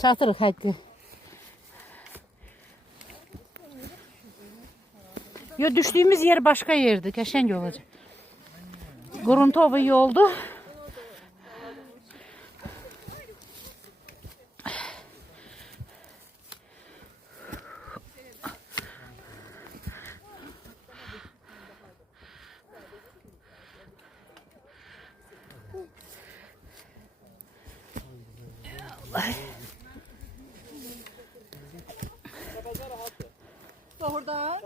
Çatırıq hadi. Yo, düştüğümüz yer başka yerdi. Qəşəng olacak. Quruntovu yoldu. Orada.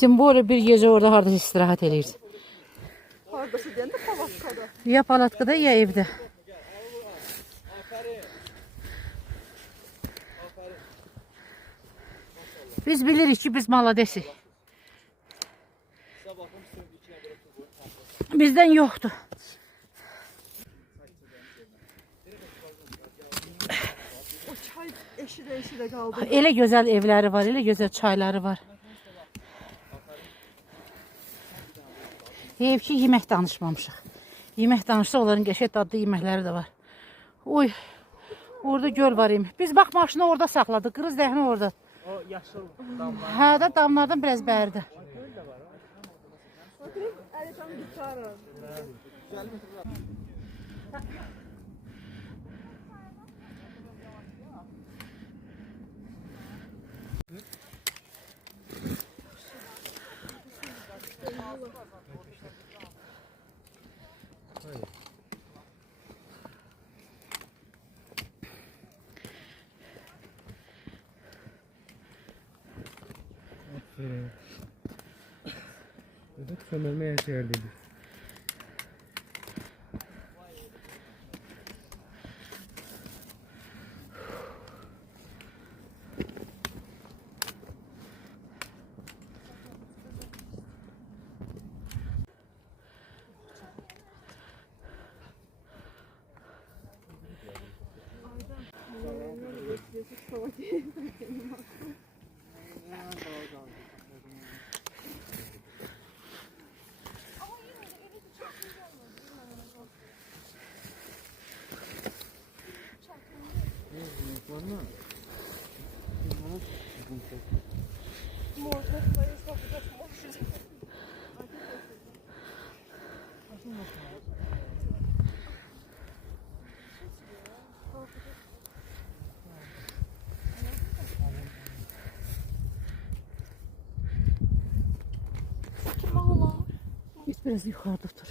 Şimdi böyle bir gece orada harda istirahat edirdi. Hardası deyəndə palatkada. Ya palatkada ya evde. Biz bilirik ki biz maladesik. Bizden yoktu. O çay eşidə qaldı. Elə gözəl evləri var, elə gözəl çayları var. Heyf ki yemək danışmamışıq. Yemək danışsa onların qəşəng dadlı yeməkləri də var. Oy, orada göl var imiş. Biz bax maşını orada saxladıq, qırız dəhnə orada. O yaşıl damlar. Hə də damlardan biraz bərdi. Əlifəm yuxarı. Evet, sömürmeye çevirdik. Biz biraz yukarıda otur.